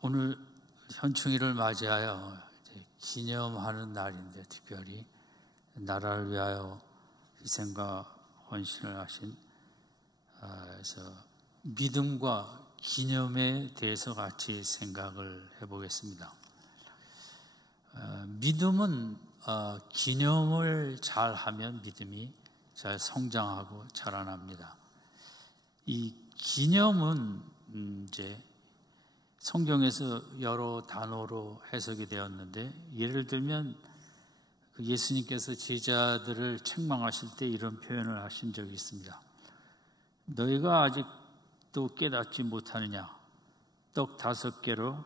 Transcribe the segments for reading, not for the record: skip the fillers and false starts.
오늘 현충일을 맞이하여 기념하는 날인데, 특별히 나라를 위하여 희생과 헌신을 하신 믿음과 기념에 대해서 같이 생각을 해보겠습니다. 믿음은 기념을 잘하면 믿음이 잘 성장하고 자라납니다. 이 기념은 이제 성경에서 여러 단어로 해석이 되었는데, 예를 들면 예수님께서 제자들을 책망하실 때 이런 표현을 하신 적이 있습니다. 너희가 아직도 깨닫지 못하느냐? 떡 5개로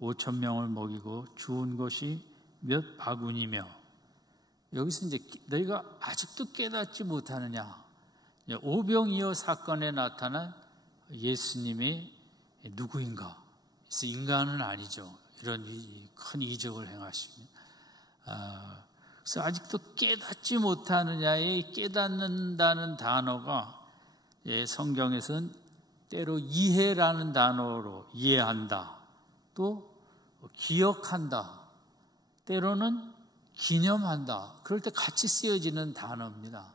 5,000명을 먹이고 주운 것이 몇 바구니며. 여기서 이제 너희가 아직도 깨닫지 못하느냐? 오병이어 사건에 나타난 예수님이 누구인가? 그래서 인간은 아니죠. 이런 큰 이적을 행하시니. 그래서 아직도 깨닫지 못하느냐에 깨닫는다는 단어가 성경에서는 때로 이해라는 단어로 이해한다, 또 기억한다, 때로는 기념한다, 그럴 때 같이 쓰여지는 단어입니다.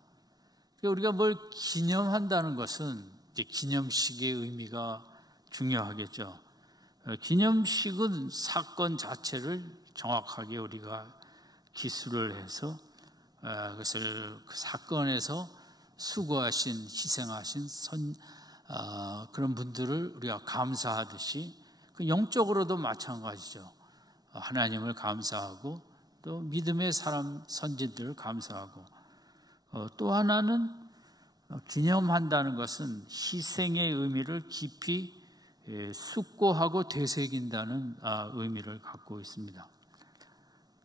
우리가 뭘 기념한다는 것은 이제 기념식의 의미가 중요하겠죠. 기념식은 사건 자체를 정확하게 우리가 기술을 해서 그것을 그 사건에서 수고하신, 희생하신 그런 분들을 우리가 감사하듯이, 그 영적으로도 마찬가지죠. 하나님을 감사하고 또 믿음의 사람 선진들을 감사하고, 또 하나는 기념한다는 것은 희생의 의미를 깊이 숙고하고 되새긴다는 의미를 갖고 있습니다.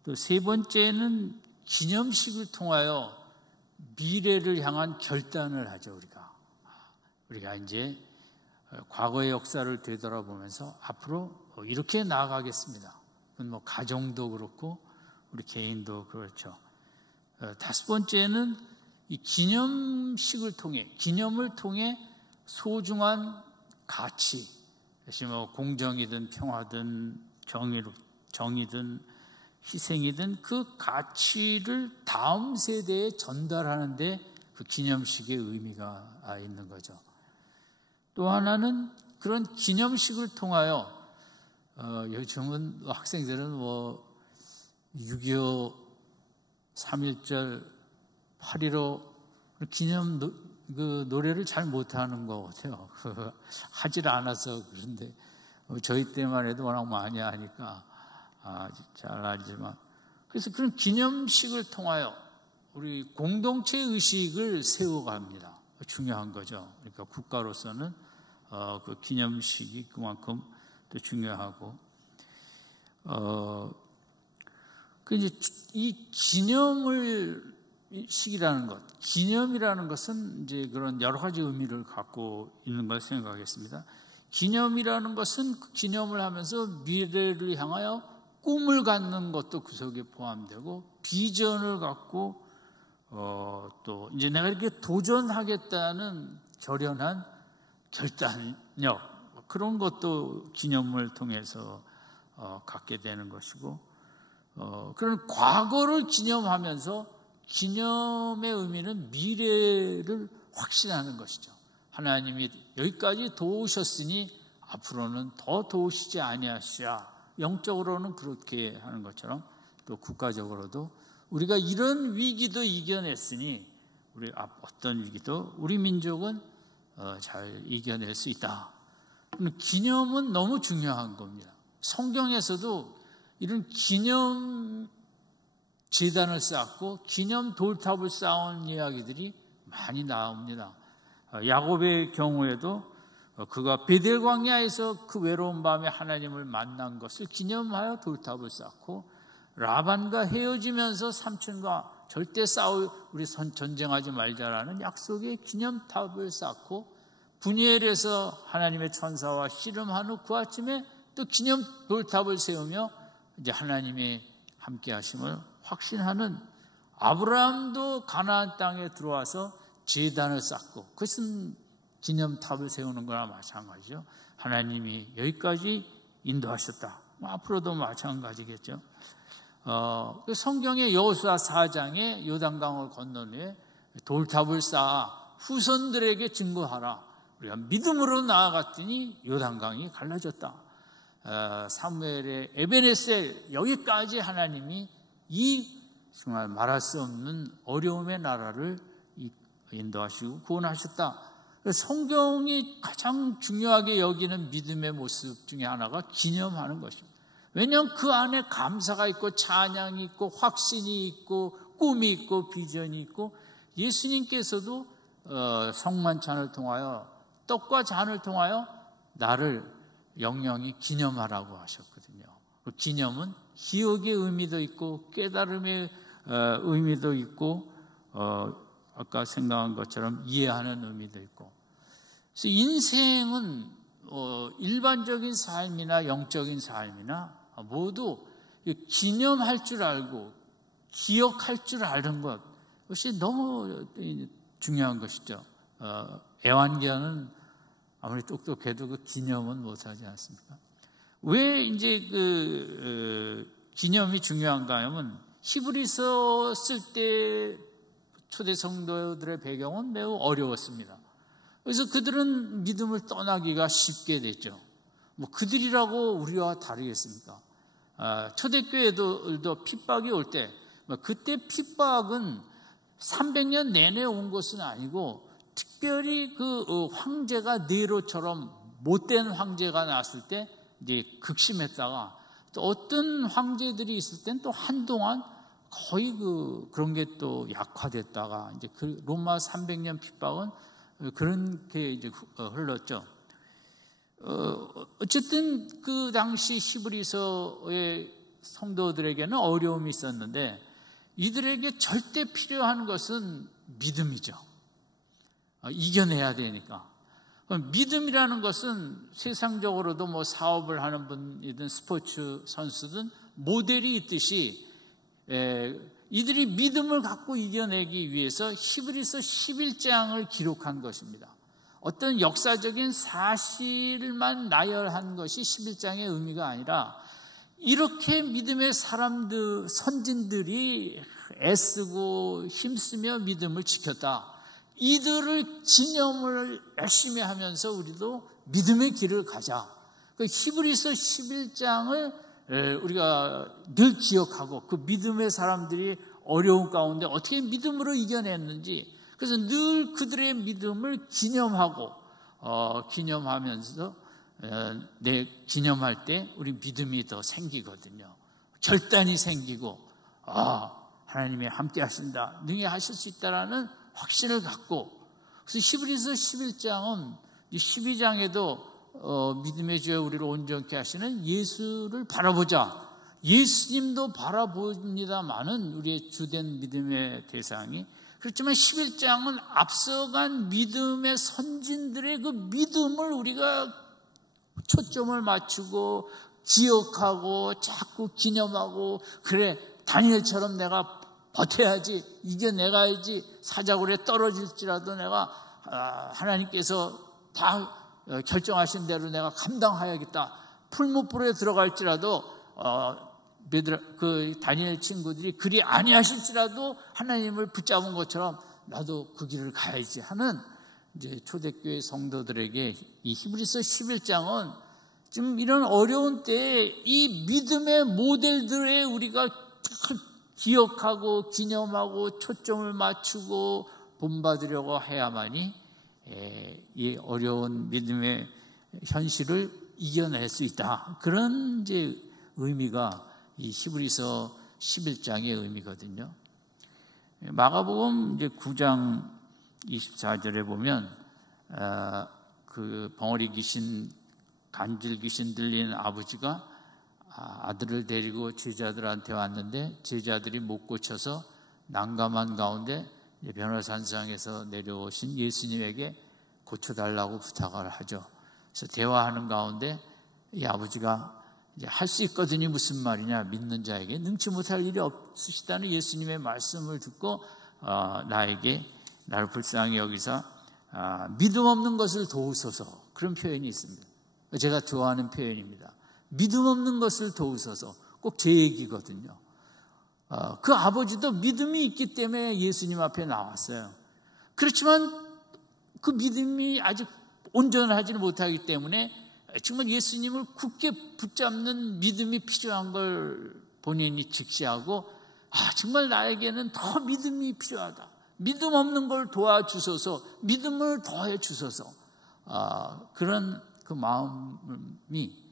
또 세 번째는 기념식을 통하여 미래를 향한 결단을 하죠. 우리가 이제 과거의 역사를 되돌아보면서 앞으로 이렇게 나아가겠습니다. 뭐 가정도 그렇고 우리 개인도 그렇죠. 5번째는 이 기념식을 통해, 기념을 통해 소중한 가치, 뭐 공정이든 평화든 정의든 희생이든 그 가치를 다음 세대에 전달하는데 그 기념식의 의미가 있는 거죠. 또 하나는 그런 기념식을 통하여 요즘은 학생들은 6.25, 3.1절, 8.15 기념 그 노래를 잘 못하는 것 같아요. 하질 않아서 그런데 저희 때만 해도 워낙 많이 하니까 잘 알지만, 그래서 그런 기념식을 통하여 우리 공동체 의식을 세워갑니다. 중요한 거죠. 그러니까 국가로서는 그 기념식이 그만큼 또 중요하고, 이 기념식이라는 것, 기념이라는 것은 이제 그런 여러 가지 의미를 갖고 있는 걸 생각하겠습니다. 기념이라는 것은 그 기념을 하면서 미래를 향하여 꿈을 갖는 것도 그 속에 포함되고, 비전을 갖고 또 이제 내가 이렇게 도전하겠다는 결연한 결단력, 그런 것도 기념을 통해서 갖게 되는 것이고, 그런 과거를 기념하면서 기념의 의미는 미래를 확신하는 것이죠. 하나님이 여기까지 도우셨으니 앞으로는 더 도우시지 아니하시랴. 영적으로는 그렇게 하는 것처럼, 또 국가적으로도 우리가 이런 위기도 이겨냈으니 우리 어떤 위기도 우리 민족은 잘 이겨낼 수 있다. 기념은 너무 중요한 겁니다. 성경에서도 이런 기념 제단을 쌓고 기념 돌탑을 쌓은 이야기들이 많이 나옵니다. 야곱의 경우에도 그가 베델 광야에서 그 외로운 밤에 하나님을 만난 것을 기념하여 돌탑을 쌓고, 라반과 헤어지면서 삼촌과 절대 우리 전쟁하지 말자라는 약속의 기념탑을 쌓고, 분이엘에서 하나님의 천사와 씨름한 후 그 아침에 또 기념 돌탑을 세우며 이제 하나님의 함께 하심을 확신하는, 아브라함도 가나안 땅에 들어와서 제단을 쌓고, 그것은 기념탑을 세우는 거나 마찬가지죠. 하나님이 여기까지 인도하셨다. 앞으로도 마찬가지겠죠. 성경의 여호수아 4장에 요단강을 건넌 후에 돌탑을 쌓아 후손들에게 증거하라. 우리가 믿음으로 나아갔더니 요단강이 갈라졌다. 사무엘의 에베네셀, 여기까지 하나님이 이 정말 말할 수 없는 어려움의 나라를 인도하시고 구원하셨다. 성경이 가장 중요하게 여기는 믿음의 모습 중에 하나가 기념하는 것입니다. 왜냐하면 그 안에 감사가 있고 찬양이 있고 확신이 있고 꿈이 있고 비전이 있고, 예수님께서도 성만찬을 통하여 떡과 잔을 통하여 나를 영영히 기념하라고 하셨거든요. 그 기념은 기억의 의미도 있고 깨달음의 의미도 있고 아까 생각한 것처럼 이해하는 의미도 있고. 그래서 인생은 일반적인 삶이나 영적인 삶이나 모두 기념할 줄 알고 기억할 줄 아는 것, 그것이 너무 중요한 것이죠. 애완견은 아무리 똑똑해도 그 기념은 못하지 않습니까? 왜 이제 기념이 중요한가 하면, 히브리서 쓸 때 초대 성도들의 배경은 매우 어려웠습니다. 그래서 그들은 믿음을 떠나기가 쉽게 됐죠. 그들이라고 우리와 다르겠습니까? 초대교회도 핍박이 올 때, 그때 핍박은 300년 내내 온 것은 아니고, 특별히 그 황제가 네로처럼 못된 황제가 나왔을 때 이제 극심했다가, 또 어떤 황제들이 있을 땐 또 한동안 거의 그런 게 또 약화됐다가, 이제 그 로마 300년 핍박은 그런 게 이제 흘렀죠. 어쨌든 그 당시 히브리서의 성도들에게는 어려움이 있었는데, 이들에게 절대 필요한 것은 믿음이죠. 이겨내야 되니까. 믿음이라는 것은 세상적으로도 사업을 하는 분이든 스포츠 선수든 모델이 있듯이 이들이 믿음을 갖고 이겨내기 위해서 히브리서 11장을 기록한 것입니다. 어떤 역사적인 사실만 나열한 것이 11장의 의미가 아니라, 이렇게 믿음의 사람들, 선진들이 애쓰고 힘쓰며 믿음을 지켰다. 이들을 기념을 열심히 하면서 우리도 믿음의 길을 가자. 히브리서 11장을 우리가 늘 기억하고, 그 믿음의 사람들이 어려운 가운데 어떻게 믿음으로 이겨냈는지, 그래서 늘 그들의 믿음을 기념하면서 기념할 때 우리 믿음이 더 생기거든요. 결단이 생기고, 하나님이 함께 하신다, 능히 하실 수 있다라는 확신을 갖고. 그래서 히브리서 11장은 12장에도 믿음의 주여 우리를 온전케 하시는 예수를 바라보자. 예수님도 바라봅니다마는 우리의 주된 믿음의 대상이, 그렇지만 11장은 앞서간 믿음의 선진들의 그 믿음을 우리가 초점을 맞추고 기억하고 자꾸 기념하고, 그래 다니엘처럼 내가 버텨야지, 이겨내가야지, 사자굴에 떨어질지라도 내가 하나님께서 다 결정하신 대로 내가 감당해야겠다. 풀무불에 들어갈지라도 그 다니엘 친구들이 그리 아니하실지라도 하나님을 붙잡은 것처럼 나도 그 길을 가야지 하는 이제 초대교회 성도들에게 이 히브리서 11장은 지금 이런 어려운 때에 이 믿음의 모델들에 우리가 기억하고 기념하고 초점을 맞추고 본받으려고 해야만이 이 어려운 믿음의 현실을 이겨낼 수 있다. 그런 이제 의미가 이 히브리서 11장의 의미거든요. 마가복음 이제 9장 24절에 보면 그 벙어리 귀신, 간질 귀신 들린 아버지가 아들을 데리고 제자들한테 왔는데, 제자들이 못 고쳐서 난감한 가운데 변호산상에서 내려오신 예수님에게 고쳐달라고 부탁을 하죠. 그래서 대화하는 가운데 이 아버지가 할 수 있거든요. 무슨 말이냐, 믿는 자에게 능치 못할 일이 없으시다는 예수님의 말씀을 듣고 나를 불쌍히 여기사 믿음 없는 것을 도우소서, 그런 표현이 있습니다. 제가 좋아하는 표현입니다. 믿음 없는 것을 도우소서. 꼭 제 얘기거든요. 그 아버지도 믿음이 있기 때문에 예수님 앞에 나왔어요. 그렇지만 그 믿음이 아직 온전하지는 못하기 때문에 정말 예수님을 굳게 붙잡는 믿음이 필요한 걸 본인이 직시하고, 정말 나에게는 더 믿음이 필요하다. 믿음 없는 걸 도와주소서, 믿음을 더해 주소서. 그런 그 마음이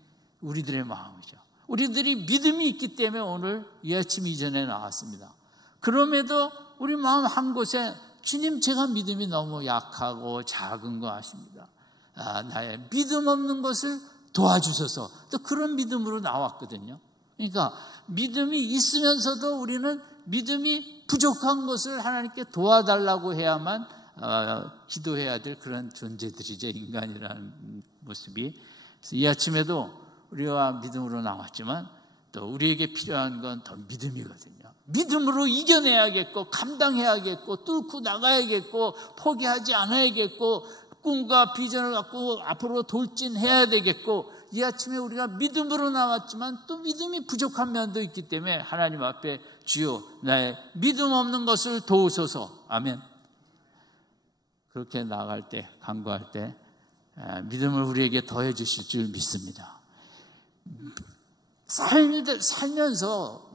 우리들의 마음이죠. 우리들이 믿음이 있기 때문에 오늘 이 아침 이전에 나왔습니다. 그럼에도 우리 마음 한 곳에 주님, 제가 믿음이 너무 약하고 작은 거 아십니다. 나의 믿음 없는 것을 도와주셔서, 또 그런 믿음으로 나왔거든요. 그러니까 믿음이 있으면서도 우리는 믿음이 부족한 것을 하나님께 도와달라고 해야만 기도해야 될 그런 존재들이죠. 인간이라는 모습이. 그래서 이 아침에도 우리와 믿음으로 나왔지만 또 우리에게 필요한 건 더 믿음이거든요. 믿음으로 이겨내야겠고, 감당해야겠고, 뚫고 나가야겠고, 포기하지 않아야겠고, 꿈과 비전을 갖고 앞으로 돌진해야 되겠고, 이 아침에 우리가 믿음으로 나왔지만 또 믿음이 부족한 면도 있기 때문에 하나님 앞에 주여 나의 믿음 없는 것을 도우소서. 아멘. 그렇게 나아갈 때, 간구할 때 믿음을 우리에게 더해 주실 줄 믿습니다. 살면서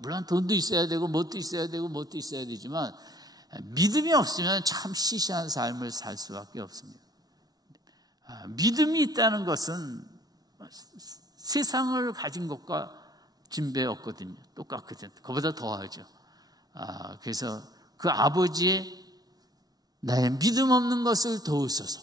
물론 돈도 있어야 되고 뭣도 있어야 되고 뭣도 있어야 되지만 믿음이 없으면 참 시시한 삶을 살 수밖에 없습니다. 믿음이 있다는 것은 세상을 가진 것과 진배 없거든요. 똑같거든요. 그보다 더하죠. 그래서 그 아버지의 나의 믿음 없는 것을 도우소서.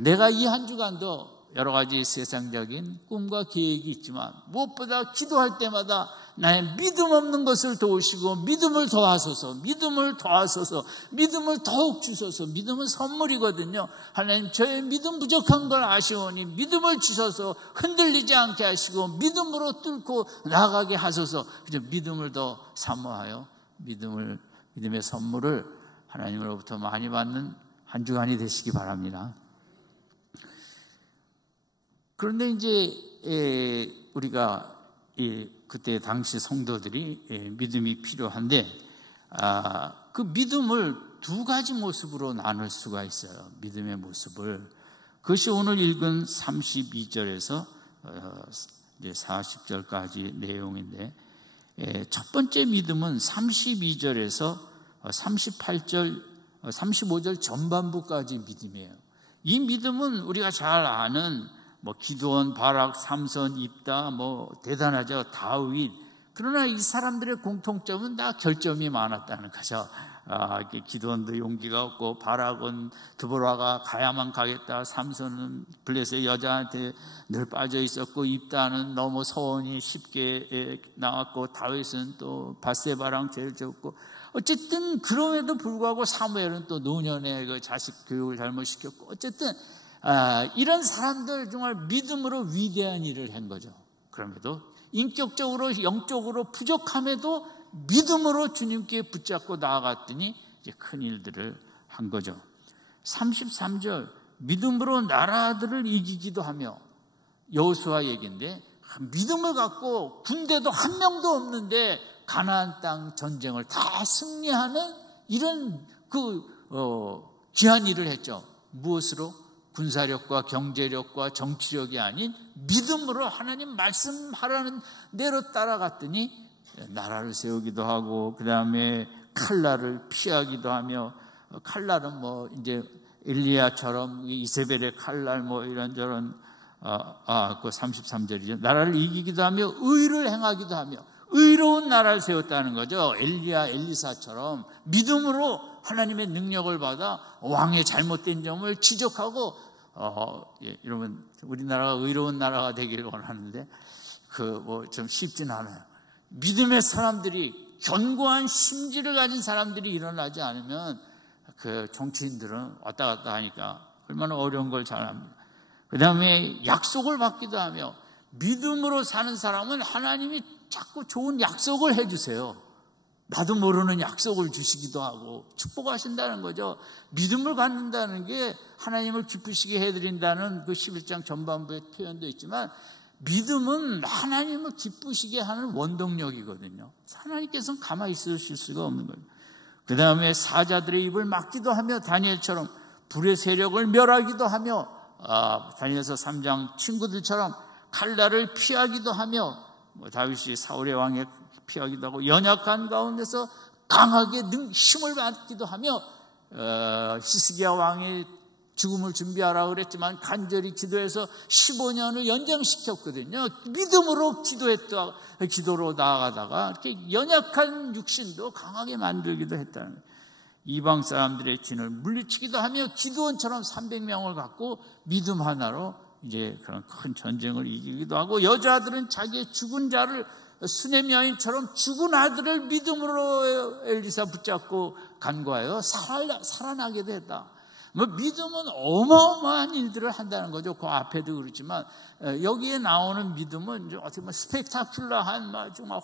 내가 이 한 주간도 여러 가지 세상적인 꿈과 계획이 있지만 무엇보다 기도할 때마다 나의 믿음 없는 것을 도우시고 믿음을 더하소서, 믿음을 더하소서, 믿음을 더욱 주소서. 믿음은 선물이거든요. 하나님, 저의 믿음 부족한 걸 아시오니 믿음을 주셔서 흔들리지 않게 하시고 믿음으로 뚫고 나가게 하소서. 믿음을 더 사모하여 믿음의 선물을 하나님으로부터 많이 받는 한 주간이 되시기 바랍니다. 그런데 이제 우리가 그때 당시 성도들이 믿음이 필요한데 그 믿음을 두 가지 모습으로 나눌 수가 있어요. 믿음의 모습을. 그것이 오늘 읽은 32절에서 40절까지 내용인데, 첫 번째 믿음은 32절에서 38절, 35절 전반부까지 믿음이에요. 이 믿음은 우리가 잘 아는 기드온, 바락, 삼손, 입다, 대단하죠. 다윗. 그러나 이 사람들의 공통점은 다 결점이 많았다는 거죠. 기드온도 용기가 없고, 바락은 드보라가 가야만 가겠다, 삼손은 블레셋 여자한테 늘 빠져 있었고, 입다는 너무 서원이 쉽게 나왔고, 다윗은 또 밧세바랑 제일 적고, 어쨌든 그럼에도 불구하고 사무엘은 또 노년에 그 자식 교육을 잘못시켰고, 어쨌든 이런 사람들 정말 믿음으로 위대한 일을 한 거죠. 그럼에도 인격적으로 영적으로 부족함에도 믿음으로 주님께 붙잡고 나아갔더니 이제 큰 일들을 한 거죠. 33절, 믿음으로 나라들을 이기기도 하며, 여호수아 얘기인데 믿음을 갖고 군대도 한 명도 없는데 가나안 땅 전쟁을 다 승리하는 이런 귀한 일을 했죠. 무엇으로? 군사력과 경제력과 정치력이 아닌 믿음으로 하나님 말씀하라는 대로 따라갔더니 나라를 세우기도 하고, 그 다음에 칼날을 피하기도 하며, 칼날은 이제 엘리야처럼 이세벨의 칼날 이런저런, 그 33절이죠. 나라를 이기기도 하며 의를 행하기도 하며, 의로운 나라를 세웠다는 거죠. 엘리사처럼 믿음으로 하나님의 능력을 받아 왕의 잘못된 점을 지적하고, 이러면 우리나라가 의로운 나라가 되기를 원하는데 좀 쉽진 않아요. 믿음의 사람들이, 견고한 심지를 가진 사람들이 일어나지 않으면 그 정치인들은 왔다 갔다 하니까 얼마나 어려운 걸 잘 압니다. 그 다음에 약속을 받기도 하며, 믿음으로 사는 사람은 하나님이 자꾸 좋은 약속을 해주세요. 나도 모르는 약속을 주시기도 하고 축복하신다는 거죠. 믿음을 갖는다는 게 하나님을 기쁘시게 해드린다는 그 11장 전반부의 표현도 있지만, 믿음은 하나님을 기쁘시게 하는 원동력이거든요. 하나님께서는 가만히 있으실 수가 없는 거예요. 그 다음에 사자들의 입을 막기도 하며 다니엘처럼 불의 세력을 멸하기도 하며 다니엘서 3장 친구들처럼 칼날을 피하기도 하며 다윗이 사울의 왕에 피하기도 하고 연약한 가운데서 강하게 힘을 받기도 하며 히스기야 왕이 죽음을 준비하라고 그랬지만 간절히 기도해서 15년을 연장시켰거든요. 믿음으로 기도로 나아가다가 이렇게 연약한 육신도 강하게 만들기도 했다는 거예요. 이방 사람들의 진을 물리치기도 하며 기드온처럼 300명을 갖고 믿음 하나로 이제 그런 큰 전쟁을 이기기도 하고, 여자들은 자기의 죽은 자를 수넴 여인처럼 죽은 아들을 믿음으로 엘리사 붙잡고 간과하여 살아나게 됐다. 믿음은 어마어마한 일들을 한다는 거죠. 그 앞에도 그렇지만 여기에 나오는 믿음은 어떻게 보면 스펙타큘러한 정말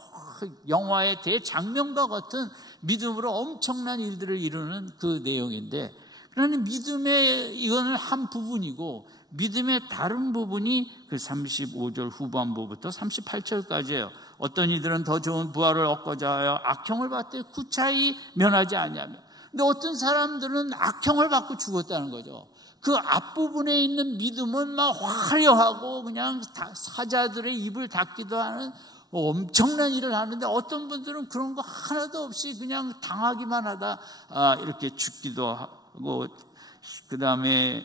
영화의 대장면과 같은 믿음으로 엄청난 일들을 이루는 그 내용인데, 그러나 믿음의 이거는 한 부분이고 믿음의 다른 부분이 그 35절 후반부부터 38절까지예요. 어떤 이들은 더 좋은 부활을 얻고자 하여 악형을 받되 구차히 면하지 아니하며, 근데 어떤 사람들은 악형을 받고 죽었다는 거죠. 그 앞부분에 있는 믿음은 막 화려하고 그냥 사자들의 입을 닫기도 하는 엄청난 일을 하는데, 어떤 분들은 그런 거 하나도 없이 그냥 당하기만 하다 이렇게 죽기도 하고, 그 다음에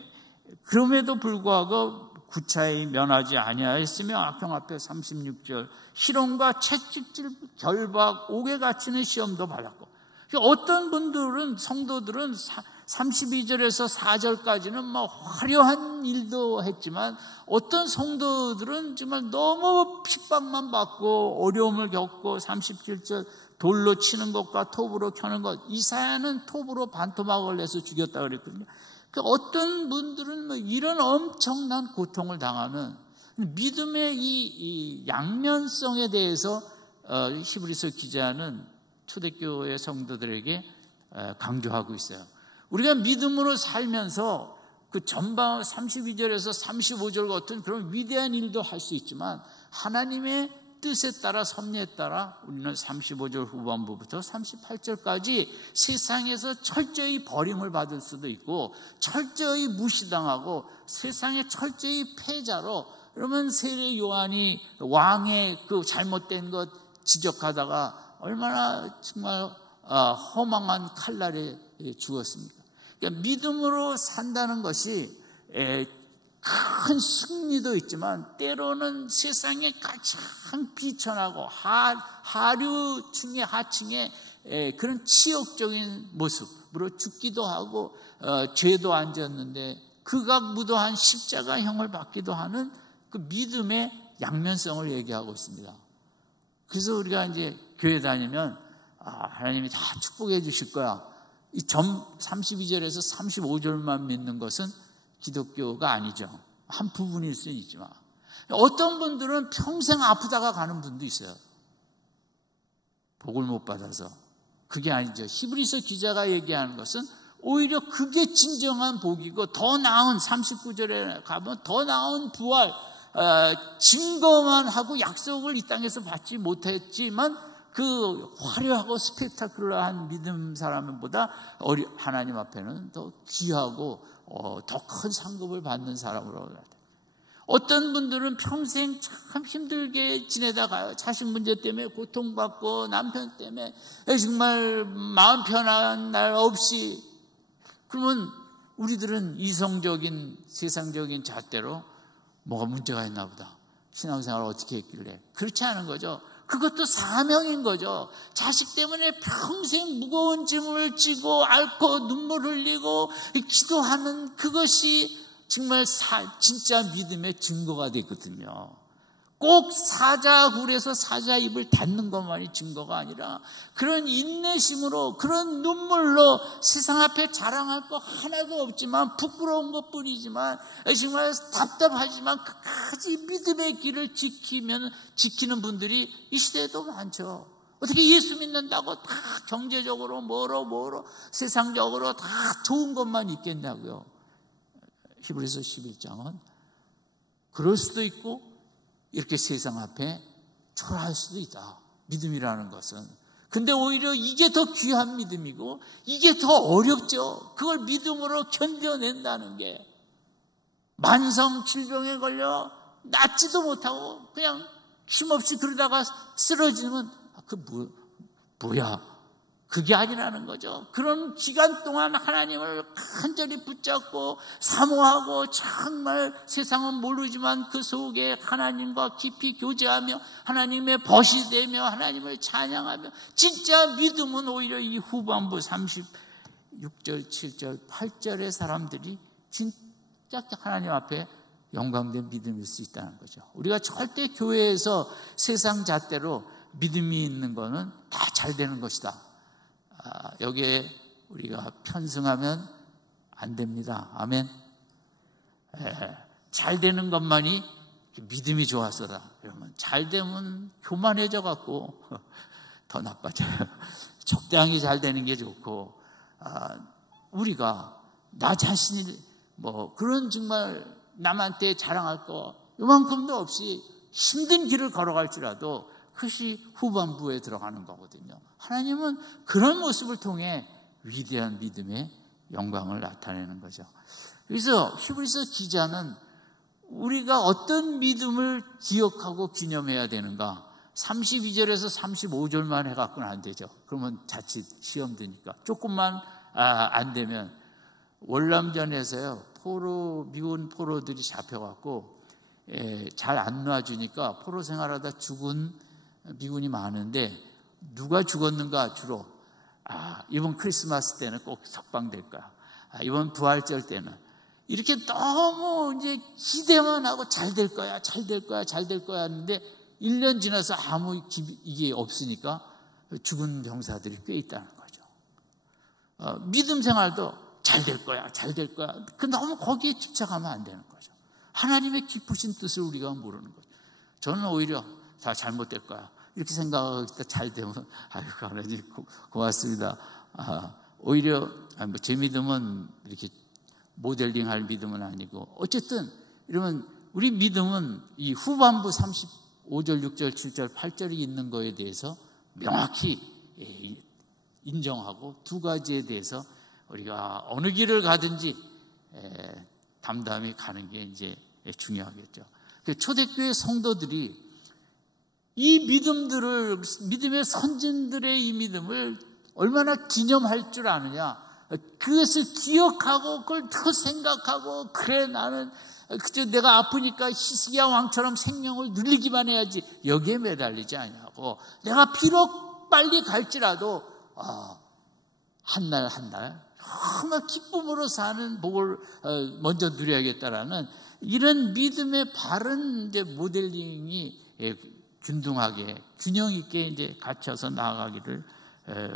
그럼에도 불구하고 구차히 면하지 아니하였으며 악형 앞에 36절 희롱과 채찍질, 결박, 옥에 갇히는 시험도 받았고, 어떤 분들은 성도들은 32절에서 4절까지는 막 화려한 일도 했지만, 어떤 성도들은 정말 너무 핍박만 받고 어려움을 겪고 37절 돌로 치는 것과 톱으로 켜는 것, 이사야는 톱으로 반토막을 내서 죽였다 그랬거든요. 어떤 분들은 이런 엄청난 고통을 당하는 믿음의 이 양면성에 대해서 히브리서 기자는 초대교회 성도들에게 강조하고 있어요. 우리가 믿음으로 살면서 그 전방 32절에서 35절 같은 그런 위대한 일도 할 수 있지만, 하나님의 뜻에 따라 섭리에 따라 우리는 35절 후반부부터 38절까지 세상에서 철저히 버림을 받을 수도 있고, 철저히 무시당하고 세상에 철저히 패자로, 그러면 세례 요한이 왕의 그 잘못된 것 지적하다가 얼마나 정말 허망한 칼날에 죽었습니까? 그러니까 믿음으로 산다는 것이 큰 승리도 있지만 때로는 세상에 가장 비천하고 하류 중에 하층의 그런 치욕적인 모습으로 죽기도 하고 죄도 안 졌는데 극악무도한 십자가형을 받기도 하는 그 믿음의 양면성을 얘기하고 있습니다. 그래서 우리가 이제 교회 다니면 하나님이 다 축복해 주실 거야, 이 32절에서 35절만 믿는 것은 기독교가 아니죠. 한 부분일 수는 있지만, 어떤 분들은 평생 아프다가 가는 분도 있어요. 복을 못 받아서. 그게 아니죠. 히브리서 기자가 얘기하는 것은 오히려 그게 진정한 복이고, 더 나은 39절에 가면 더 나은 부활, 증거만 하고 약속을 이 땅에서 받지 못했지만 그 화려하고 스펙타클러한 믿음 사람보다 하나님 앞에는 더 귀하고 더 큰 상급을 받는 사람으로. 어떤 분들은 평생 참 힘들게 지내다가요, 자식 문제 때문에 고통받고 남편 때문에 정말 마음 편한 날 없이, 그러면 우리들은 이성적인 세상적인 잣대로 뭐가 문제가 있나 보다, 신앙생활을 어떻게 했길래, 그렇지 않은 거죠. 그것도 사명인 거죠. 자식 때문에 평생 무거운 짐을 지고 앓고 눈물 흘리고 기도하는 그것이 정말 진짜 믿음의 증거가 되거든요. 꼭 사자굴에서 사자 입을 닫는 것만이 증거가 아니라, 그런 인내심으로, 그런 눈물로 세상 앞에 자랑할 거 하나도 없지만 부끄러운 것뿐이지만 정말 답답하지만 끝까지 믿음의 길을 지키는 분들이 이 시대에도 많죠. 어떻게 예수 믿는다고 다 경제적으로 뭐로 세상적으로 다 좋은 것만 있겠냐고요. 히브리서 11장은 그럴 수도 있고 이렇게 세상 앞에 초라할 수도 있다. 믿음이라는 것은. 근데 오히려 이게 더 귀한 믿음이고 이게 더 어렵죠. 그걸 믿음으로 견뎌낸다는 게. 만성 질병에 걸려 낫지도 못하고 그냥 힘없이 그러다가 쓰러지면 뭐야? 그게 아니라는 거죠. 그런 기간 동안 하나님을 간절히 붙잡고 사모하고 정말 세상은 모르지만 그 속에 하나님과 깊이 교제하며 하나님의 벗이 되며 하나님을 찬양하며 진짜 믿음은 오히려 이 후반부 36절, 7절, 8절의 사람들이 진짜 하나님 앞에 영광된 믿음일 수 있다는 거죠. 우리가 절대 교회에서 세상 잣대로 믿음이 있는 거는 다 잘 되는 것이다. 여기에 우리가 편승하면 안 됩니다. 아멘. 잘 되는 것만이 믿음이 좋아서다. 그러면 잘 되면 교만해져 갖고 더 나빠져요. 적당히 잘 되는 게 좋고, 우리가 나 자신이 그런 정말 남한테 자랑할 거 요만큼도 없이 힘든 길을 걸어갈지라도 그것이 후반부에 들어가는 거거든요. 하나님은 그런 모습을 통해 위대한 믿음의 영광을 나타내는 거죠. 그래서 히브리서 기자는 우리가 어떤 믿음을 기억하고 기념해야 되는가? 32절에서 35절만 해갖고는 안 되죠. 그러면 자칫 시험 드니까. 조금만 안 되면 월남전에서요, 미군 포로들이 잡혀갖고 잘 안 놔주니까 포로 생활하다 죽은 미군이 많은데 누가 죽었는가? 주로 이번 크리스마스 때는 꼭 석방될 거야. 이번 부활절 때는 이렇게 너무 이제 기대만 하고 잘 될 거야, 잘 될 거야, 잘 될 거야 하는데 1년 지나서 아무 이게 없으니까 죽은 병사들이 꽤 있다는 거죠. 믿음 생활도 잘 될 거야, 잘 될 거야. 너무 거기에 집착하면 안 되는 거죠. 하나님의 깊으신 뜻을 우리가 모르는 거죠. 저는 오히려 다 잘못될 거야 이렇게 생각하고 잘 되면 하나님 고맙습니다. 오히려 제 믿음은 이렇게 모델링할 믿음은 아니고 어쨌든 이러면 우리 믿음은 이 후반부 35절, 6절, 7절, 8절이 있는 거에 대해서 명확히 인정하고 두 가지에 대해서 우리가 어느 길을 가든지 담담히 가는 게 이제 중요하겠죠. 초대교회 성도들이 이 믿음의 선진들의 이 믿음을 얼마나 기념할 줄 아느냐. 그것을 기억하고 그걸 더 생각하고 그래 나는 그저 내가 아프니까 히스기야 왕처럼 생명을 누리기만 해야지 여기에 매달리지 않냐고. 내가 비록 빨리 갈지라도 한 날 한 날 정말 기쁨으로 사는 복을 먼저 누려야겠다라는 이런 믿음의 바른 이제 모델링이 균등하게 균형 있게 이제 갖춰서 나아가기를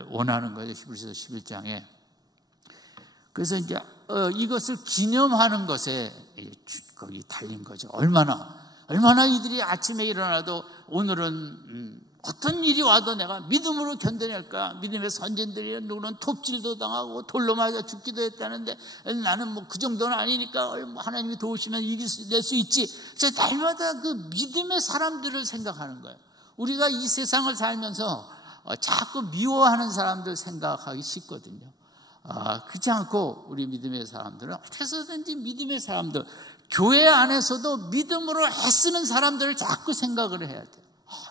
원하는 거예요. 히브리서 11장에. 그래서 이제 이것을 기념하는 것에 거기 달린 거죠. 얼마나 이들이 아침에 일어나도 오늘은 어떤 일이 와도 내가 믿음으로 견뎌낼 거야. 믿음의 선진들이 누구는 톱질도 당하고 돌로 맞아 죽기도 했다는데 나는 그 정도는 아니니까 하나님이 도우시면 낼 수 있지. 그래서 날마다 그 믿음의 사람들을 생각하는 거예요. 우리가 이 세상을 살면서 자꾸 미워하는 사람들 생각하기 쉽거든요. 그렇지 않고 우리 믿음의 사람들은 어떻게 해서든지 믿음의 사람들, 교회 안에서도 믿음으로 애쓰는 사람들을 자꾸 생각을 해야 돼요.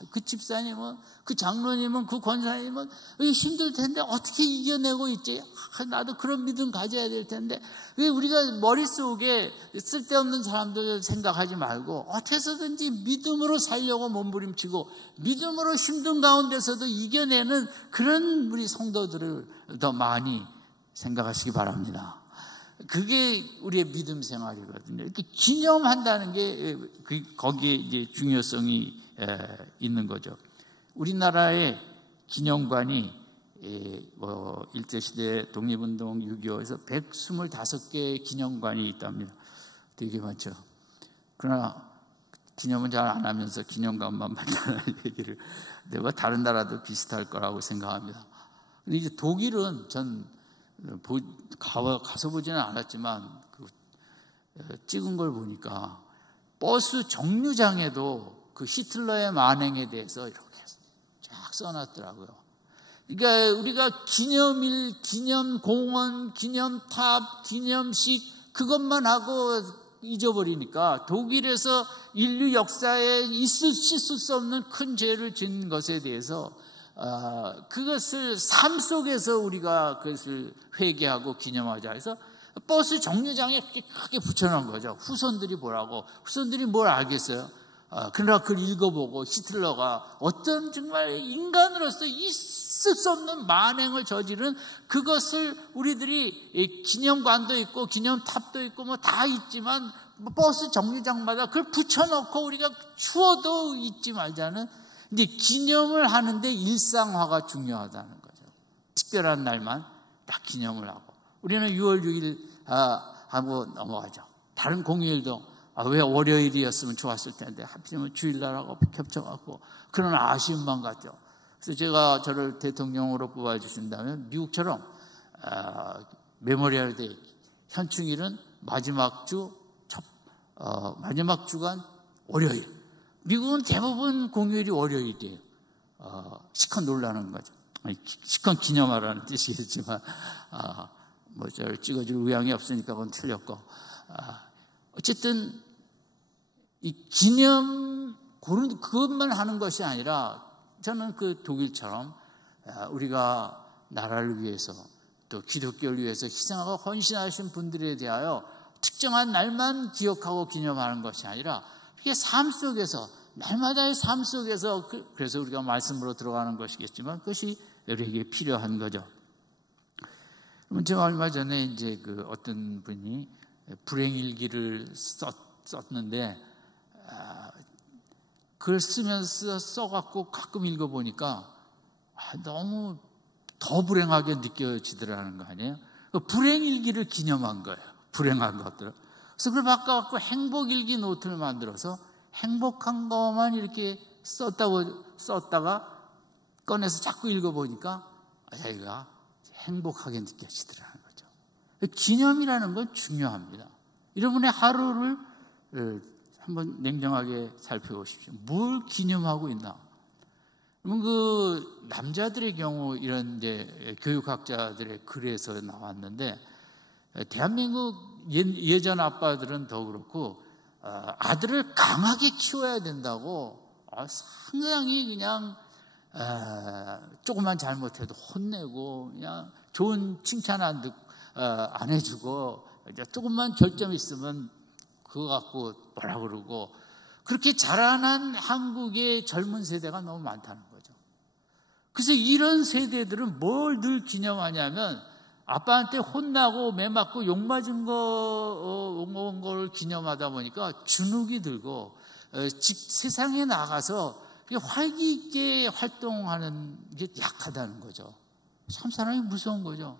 그 집사님은, 그 장로님은, 그 권사님은 힘들 텐데 어떻게 이겨내고 있지? 나도 그런 믿음 가져야 될 텐데. 우리가 머릿속에 쓸데없는 사람들 생각하지 말고 어떻게 해서든지 믿음으로 살려고 몸부림치고 믿음으로 힘든 가운데서도 이겨내는 그런 우리 성도들을 더 많이 생각하시기 바랍니다. 그게 우리의 믿음 생활이거든요. 이렇게 기념한다는 게 거기에 이제 중요성이 있는 거죠. 우리나라의 기념관이 일제시대 독립운동 6.25에서 125개의 기념관이 있답니다. 되게 많죠. 그러나 기념은 잘 안 하면서 기념관만 만든다는 얘기를 내가 다른 나라도 비슷할 거라고 생각합니다. 근데 이제 독일은 전 가서 보지는 않았지만 찍은 걸 보니까 버스 정류장에도 그 히틀러의 만행에 대해서 이렇게 쫙 써놨더라고요. 그러니까 우리가 기념일, 기념공원, 기념탑, 기념식 그것만 하고 잊어버리니까 독일에서 인류 역사에 있을 수 없는 큰 죄를 지은 것에 대해서 그것을 삶 속에서 우리가 그것을 회개하고 기념하자 해서 버스 정류장에 크게 붙여놓은 거죠. 후손들이 보라고. 후손들이 뭘 알겠어요? 그러나 그걸 읽어보고 히틀러가 어떤 정말 인간으로서 있을 수 없는 만행을 저지른 그것을 우리들이 기념관도 있고 기념탑도 있고 뭐 다 있지만 버스 정류장마다 그걸 붙여놓고 우리가 추워도 잊지 말자는 이제 기념을 하는데 일상화가 중요하다는 거죠. 특별한 날만 딱 기념을 하고 우리는 6월 6일 하고 넘어가죠. 다른 공휴일도 왜 월요일이었으면 좋았을 텐데 하필이면 주일날하고 겹쳐갖고 그런 아쉬움만 갖죠. 그래서 제가 저를 대통령으로 뽑아주신다면 미국처럼 메모리얼 데이 현충일은 마지막 주간 월요일. 미국은 대부분 공휴일이 월요일이에요. 시컨 놀라는 거죠. 시컨 기념하라는 뜻이겠지만 뭐 저를 찍어줄 의향이 없으니까 그건 틀렸고 어쨌든 이 기념 그것만 하는 것이 아니라 저는 그 독일처럼 우리가 나라를 위해서 또 기독교를 위해서 희생하고 헌신하신 분들에 대하여 특정한 날만 기억하고 기념하는 것이 아니라 이게 삶 속에서 날마다의 삶 속에서 그래서 우리가 말씀으로 들어가는 것이겠지만 그것이 우리에게 필요한 거죠. 제가 얼마 전에 이제 그 어떤 분이 불행일기를 썼는데 글 쓰면서 써갖고 가끔 읽어보니까 너무 더 불행하게 느껴지더라는 거 아니에요? 불행일기를 기념한 거예요. 불행한 것들을. 그래서 그걸 바꿔갖고 행복일기 노트를 만들어서 행복한 것만 이렇게 썼다가 꺼내서 자꾸 읽어보니까 자기가 행복하게 느껴지더라는 거죠. 기념이라는 건 중요합니다. 여러분의 하루를 한번 냉정하게 살펴보십시오. 뭘 기념하고 있나? 그러면 그 남자들의 경우 이런 이제 교육학자들의 글에서 나왔는데 대한민국 예전 아빠들은 더 그렇고 아들을 강하게 키워야 된다고 상당히 그냥 조금만 잘못해도 혼내고 그냥 좋은 칭찬 안 해주고 조금만 결점이 있으면 그거 갖고 뭐라 그러고 그렇게 자라난 한국의 젊은 세대가 너무 많다는 거죠. 그래서 이런 세대들은 뭘 늘 기념하냐면 아빠한테 혼나고 매 맞고 욕 맞은 걸 기념하다 보니까 주눅이 들고 세상에 나가서 활기 있게 활동하는 게 약하다는 거죠. 참 사람이 무서운 거죠.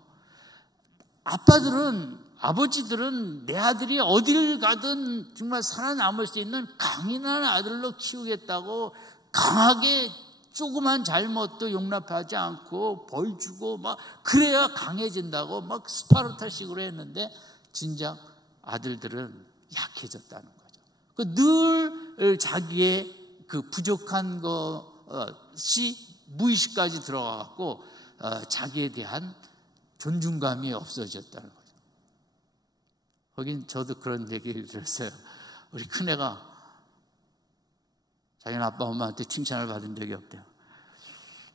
아버지들은 내 아들이 어디를 가든 정말 살아남을 수 있는 강인한 아들로 키우겠다고 강하게 조그만 잘못도 용납하지 않고 벌 주고 막 그래야 강해진다고 막 스파르타식으로 했는데 진작 아들들은 약해졌다는 거죠. 늘 자기의 그 부족한 것이 무의식까지 들어가갖고 자기에 대한 존중감이 없어졌다는 거죠. 거긴 저도 그런 얘기를 들었어요. 우리 큰애가 자기는 아빠 엄마한테 칭찬을 받은 적이 없대요.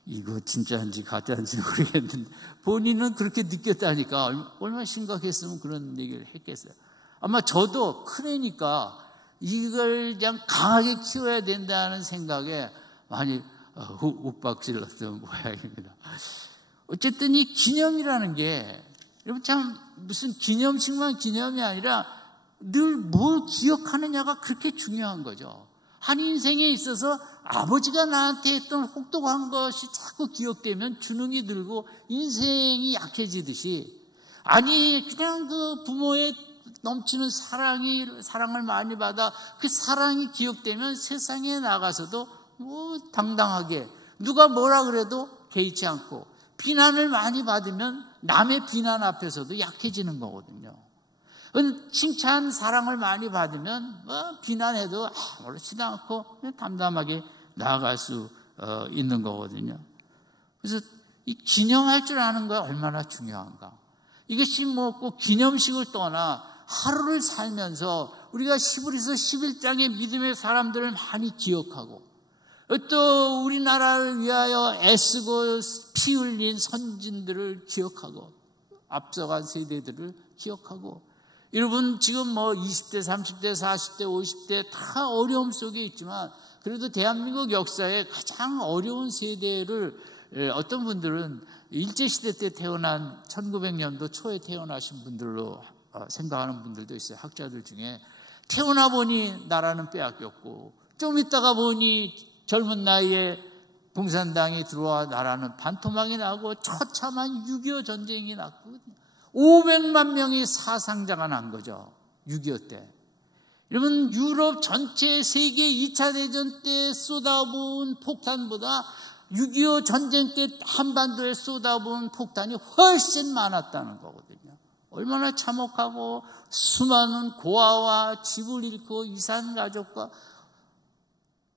이거 진짜인지 가짜인지 모르겠는데 본인은 그렇게 느꼈다니까 얼마나 심각했으면 그런 얘기를 했겠어요. 아마 저도 큰애니까 이걸 그냥 강하게 키워야 된다는 생각에 많이 욱박질렀던 모양입니다. 어쨌든 이 기념이라는 게 여러분 참 무슨 기념식만 기념이 아니라 늘 뭘 기억하느냐가 그렇게 중요한 거죠. 한 인생에 있어서 아버지가 나한테 했던 혹독한 것이 자꾸 기억되면 주눅이 들고 인생이 약해지듯이 아니 그냥 그 부모의 넘치는 사랑을 많이 받아 그 사랑이 기억되면 세상에 나가서도 당당하게 누가 뭐라 그래도 개의치 않고 비난을 많이 받으면 남의 비난 앞에서도 약해지는 거거든요. 칭찬, 사랑을 많이 받으면 비난해도 아무렇지도 않고 그냥 담담하게 나아갈 수 있는 거거든요. 그래서 이 기념할 줄 아는 거 얼마나 중요한가. 이것이 꼭 기념식을 떠나 하루를 살면서 우리가 히브리서 11장의 믿음의 사람들을 많이 기억하고 또 우리나라를 위하여 애쓰고 피 흘린 선진들을 기억하고 앞서간 세대들을 기억하고, 여러분 지금 20대, 30대, 40대, 50대 다 어려움 속에 있지만 그래도 대한민국 역사의 가장 어려운 세대를 어떤 분들은 일제시대 때 태어난 1900년도 초에 태어나신 분들로 생각하는 분들도 있어요. 학자들 중에 태어나 보니 나라는 빼앗겼고 좀 있다가 보니 젊은 나이에 공산당이 들어와 나라는 반토막이 나고 처참한 6.25 전쟁이 났고 500만 명의 사상자가 난 거죠. 6.25 때. 여러분 유럽 전체 세계 2차 대전 때 쏟아부은 폭탄보다 6.25 전쟁 때 한반도에 쏟아부은 폭탄이 훨씬 많았다는 거거든요. 얼마나 참혹하고 수많은 고아와 집을 잃고 이산 가족과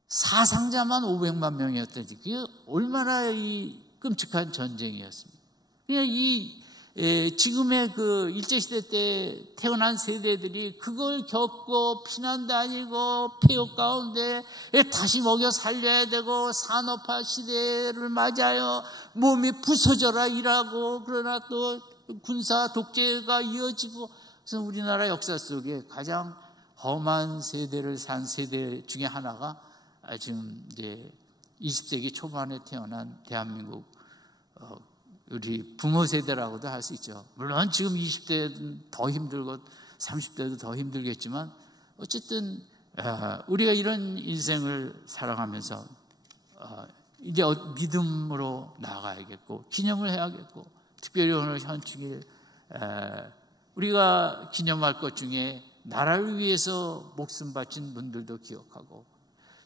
사상자만 500만 명이었던지 그게 얼마나 이 끔찍한 전쟁이었습니다. 그냥 지금의 그 일제시대 때 태어난 세대들이 그걸 겪고 피난 다니고 폐허 가운데 다시 먹여 살려야 되고 산업화 시대를 맞아요. 몸이 부서져라 일하고 그러나 또 군사 독재가 이어지고, 그래서 우리나라 역사 속에 가장 험한 세대를 산 세대 중에 하나가 지금 이제 20세기 초반에 태어난 대한민국 우리 부모 세대라고도 할 수 있죠. 물론 지금 20대는 더 힘들고 30대도 더 힘들겠지만 어쨌든 우리가 이런 인생을 살아가면서 이제 믿음으로 나아가야겠고 기념을 해야겠고, 특별히 오늘 현충일 우리가 기념할 것 중에 나라를 위해서 목숨 바친 분들도 기억하고,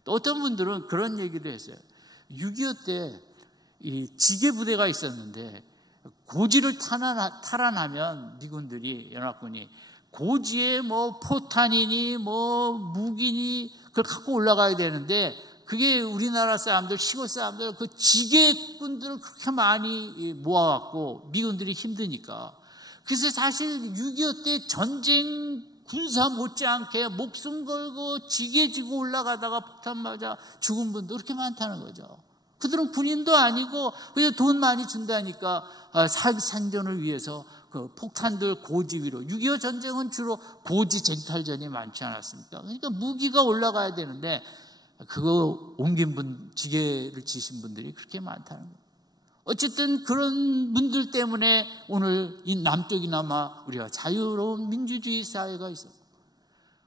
또 어떤 분들은 그런 얘기도 했어요. 6.25 때 이 지게 부대가 있었는데 고지를 탈환하면 미군들이 연합군이 고지에 포탄이니 무기니 그걸 갖고 올라가야 되는데 그게 우리나라 사람들 시골 사람들 그 지게꾼들을 그렇게 많이 모아왔고 미군들이 힘드니까, 그래서 사실 6.25 때 전쟁 군사 못지않게 목숨 걸고 지게 지고 올라가다가 폭탄 맞아 죽은 분도 그렇게 많다는 거죠. 그들은 군인도 아니고 그냥 돈 많이 준다니까 생존을 위해서 그 폭탄들 고지 위로, 6.25 전쟁은 주로 고지 쟁탈전이 많지 않았습니까? 그러니까 무기가 올라가야 되는데 그거 옮긴 분, 지게를 지신 분들이 그렇게 많다는 거예요. 어쨌든 그런 분들 때문에 오늘 이 남쪽이나마 우리가 자유로운 민주주의 사회가 있어요.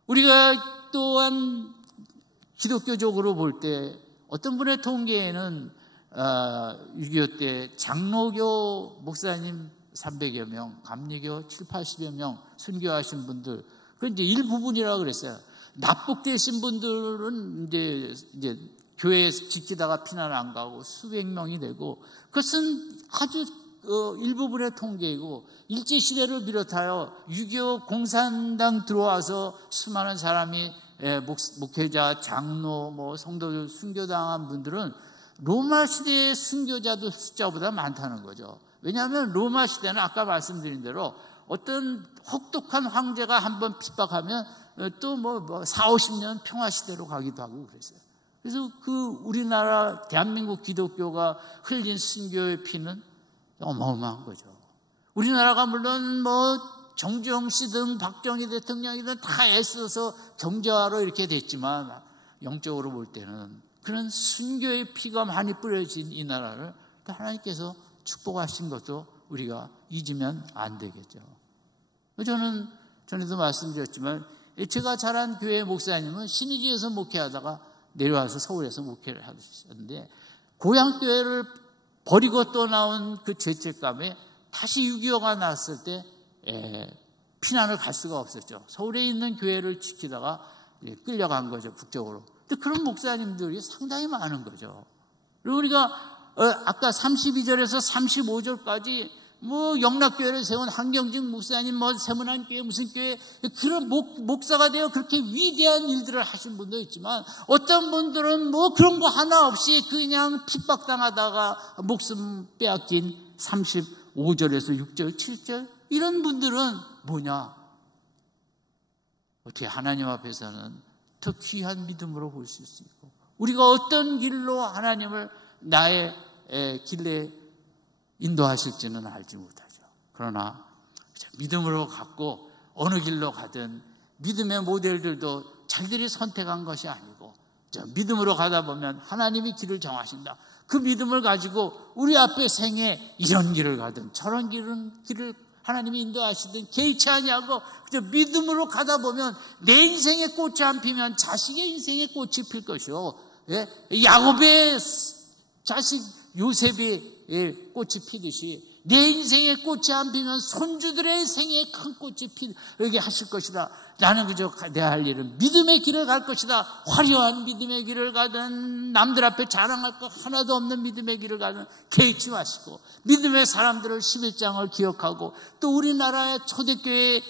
우리가 또한 기독교적으로 볼 때 어떤 분의 통계에는 6.25 때 장로교 목사님 300여 명, 감리교 7, 80여 명 순교하신 분들, 그건 이제 일부분이라고 그랬어요. 납북되신 분들은 이제 교회에 지키다가 피난 안 가고 수백 명이 되고, 그것은 아주 일부분의 통계이고, 일제시대를 비롯하여 6.25 공산당 들어와서 수많은 사람이 목회자, 장로, 성도들 순교당한 분들은 로마 시대의 순교자들 숫자보다 많다는 거죠. 왜냐하면 로마 시대는 아까 말씀드린 대로 어떤 혹독한 황제가 한번 핍박하면 또 4, 50년 평화시대로 가기도 하고 그랬어요. 그래서 우리나라 대한민국 기독교가 흘린 순교의 피는 어마어마한 거죠. 우리나라가 물론 정주영 씨든 박정희 대통령이든 다 애써서 경제화로 이렇게 됐지만 영적으로 볼 때는 그런 순교의 피가 많이 뿌려진 이 나라를 하나님께서 축복하신 것도 우리가 잊으면 안 되겠죠. 저는 전에도 말씀드렸지만 제가 자란 교회 목사님은 신의지에서 목회하다가 내려와서 서울에서 목회를 하셨는데, 고향교회를 버리고 떠나온 그 죄책감에 다시 6.25가 났을 때 피난을 갈 수가 없었죠. 서울에 있는 교회를 지키다가 끌려간 거죠, 북쪽으로. 근데 그런 목사님들이 상당히 많은 거죠. 그리고 우리가 아까 32절에서 35절까지 뭐 영락교회를 세운 한경직 목사님, 뭐 세문안교회 무슨 교회 그런 목사가 되어 그렇게 위대한 일들을 하신 분도 있지만, 어떤 분들은 뭐 그런 거 하나 없이 그냥 핍박당하다가 목숨 빼앗긴 35절에서 6절, 7절 이런 분들은 뭐냐? 어떻게 하나님 앞에서는 더 귀한 믿음으로 볼 수 있고, 우리가 어떤 길로 하나님을 나의 길에 인도하실지는 알지 못하죠. 그러나 믿음으로 갖고 어느 길로 가든 믿음의 모델들도 자기들이 선택한 것이 아니고 믿음으로 가다 보면 하나님이 길을 정하신다. 그 믿음을 가지고 우리 앞에 생에 이런 길을 가든 저런 길을 하나님이 인도하시든 개의치 아니하고 그저 믿음으로 가다 보면 내 인생에 꽃이 안 피면 자식의 인생에 꽃이 필 것이요, 야곱의 자식 요셉이 꽃이 피듯이 내 인생에 꽃이 안 피면 손주들의 생에 큰 꽃이 피게 하실 것이다. 나는 그저 내가 할 일은 믿음의 길을 갈 것이다. 화려한 믿음의 길을 가든 남들 앞에 자랑할 것 하나도 없는 믿음의 길을 가든 개의치 마시고, 믿음의 사람들을 11장을 기억하고, 또 우리나라의 초대교회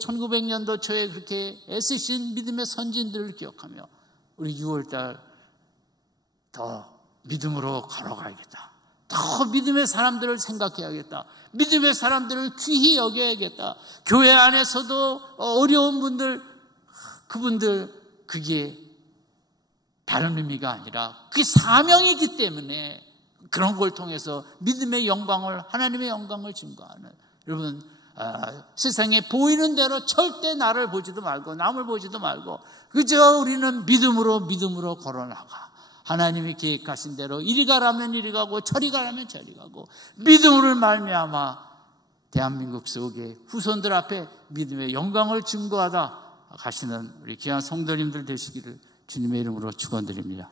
1900년도 초에 그렇게 애쓰신 믿음의 선진들을 기억하며 우리 6월달 더 믿음으로 걸어가야겠다. 더 믿음의 사람들을 생각해야겠다. 믿음의 사람들을 귀히 여겨야겠다. 교회 안에서도 어려운 분들, 그분들 그게 다른 의미가 아니라 그게 사명이기 때문에 그런 걸 통해서 믿음의 영광을, 하나님의 영광을 증거하는, 여러분 세상에 보이는 대로 절대 나를 보지도 말고 남을 보지도 말고 그저 우리는 믿음으로 걸어나가. 하나님이 계획하신 대로 이리 가라면 이리 가고 저리 가라면 저리 가고, 믿음으로 말미암아 대한민국 속에 후손들 앞에 믿음의 영광을 증거하다 가시는 우리 귀한 성도님들 되시기를 주님의 이름으로 축원드립니다.